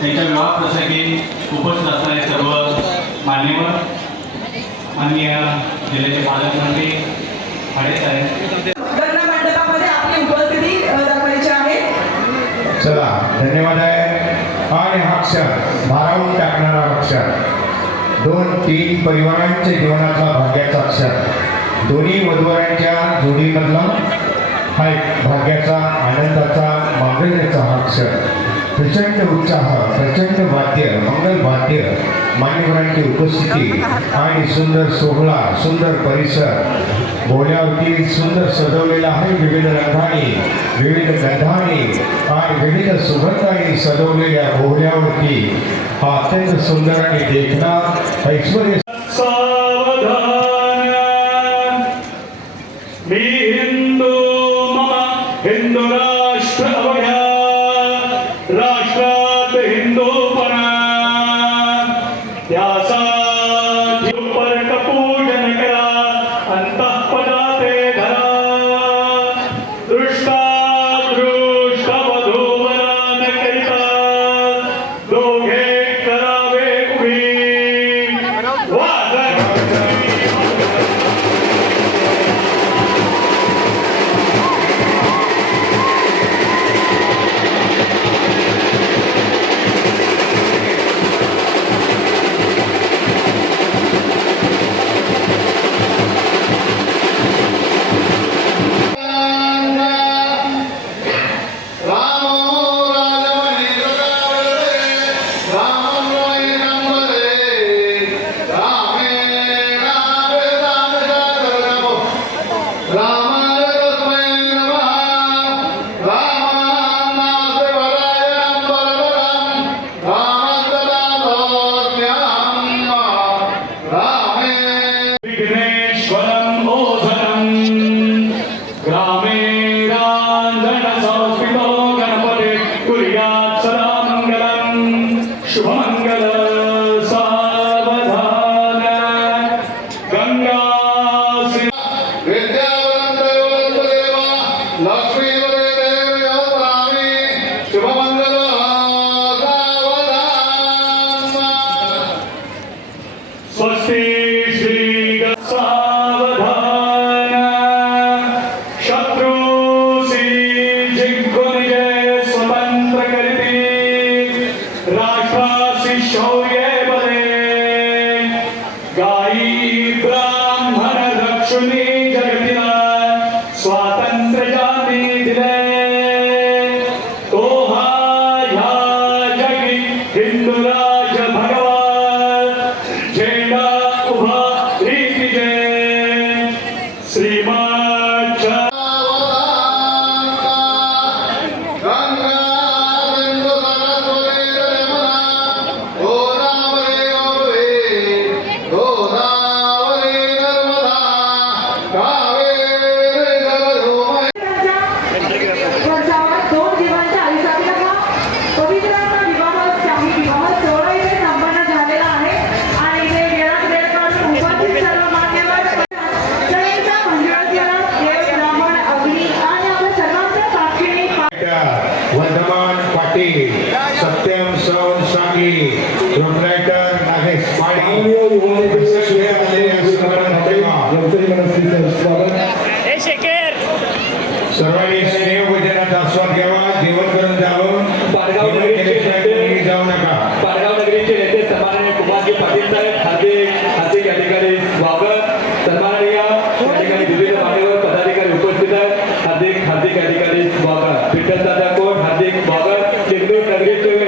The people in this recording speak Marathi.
त्यांच्या विवाह प्रसंगी उपस्थित असणारे सर्व मान्यवर माननीय जिल्ह्याचे पालकमंत्री चला धन्यवाद आहे. आणि हा क्षण भारावून टाकणारा अक्षर दोन तीन परिवारांच्या जीवनातला भाग्याचा अक्षर दोन्ही वधूवरांच्या जोडीमधला हा एक भाग्याचा आनंदाचा मांगल्याचा हा अक्षर प्रचंड उत्साह प्रचंड वाद्य मंगल वाद्य मान्यवरांची उपस्थिती आणि सुंदर सोहळा सुंदर परिसर. बोल्यावरती सुंदर सजवलेला आहे विविध रंगाने विविध गंधाने आणि विविध सुगंधाने सजवलेल्या बोहल्यावरती हा अत्यंत सुंदर आणि देखना ऐश्वर्य मी हिंदू मम हिंदू مَنْ Shunin. सत्यम सौन सांगली प्रोप्रायटर नागेश पाडी सर्वांनी स्नेह भोजनाचा आस्वाद घ्यावा जेवण करून द्यावा. Amen.